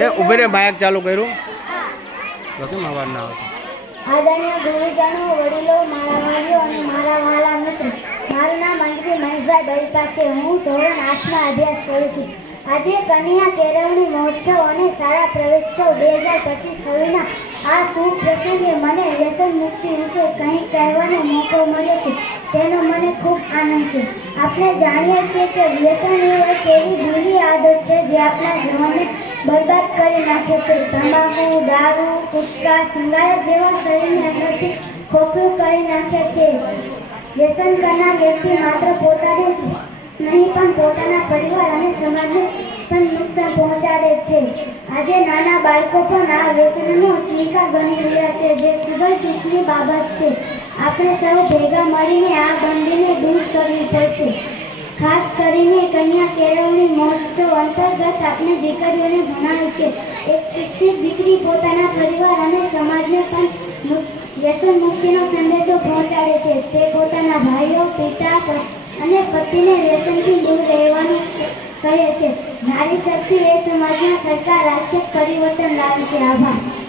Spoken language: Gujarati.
કે ઉભે રે બાયક ચાલુ કર્યું? તો કેમ અવાજ ના આવતો? વડીલો મારા વાલીઓ અને મારા વાલા મારું નામ અંજલી મહેશભાઈ બળિકા છે. હું ધોરણ આઠમાં અભ્યાસ કરું છું. આજે કન્યા કેળવણી મહોત્સવ અને શાળા પ્રવેશોત્સવ બે હજાર પચીસ છવ્વીસના આ શુભ પ્રસંગે મને વ્યસન મુક્તિ વિશે કંઈક કહેવાનો મોકો મળ્યો છે. તેનો મને ખૂબ આનંદ છે. આપણે જાણીએ છીએ કે વ્યસન એ એક એવી બુરી આદત છે જે આપણા જીવનને બરબાદ કરી નાખે છે. તમાકુ દારૂ ગુટકા સિંગારા જેવા શરીરને અંદરથી ખોખલું કરી નાખે છે. વ્યસન કરનાર વ્યક્તિ માત્ર પોતાને નહીં, પણ પોતાના પરિવાર અને સમાજને પણ નુકસાન પહોંચાડે છે. આજે નાના બાળકો પણ આ વ્યસનનો શિકાર બની રહ્યા છે, જે ખૂબ જ દુઃખની બાબત છે. આપણે સૌ ભેગા મળીને આ બંદીને દૂર કરવી પડશે. ખાસ કરીને કન્યા કેળવણી મહોત્સવ અંતર્ગત આપણે દીકરીઓને ભણાવી છે. એક શિક્ષિત દીકરી પોતાના પરિવાર અને સમાજને પણ વ્યસન મુક્તિનો સંદેશો પહોંચાડે છે. તે પોતાના ભાઈઓ, પિતા અને પતિને વ્યસનથી દૂર રહેવાનું કહે છે નારી શક્તિ એ સમાજમાં સરકાર રાજ્ય પરિવર્તન લાવે છે. આભાર.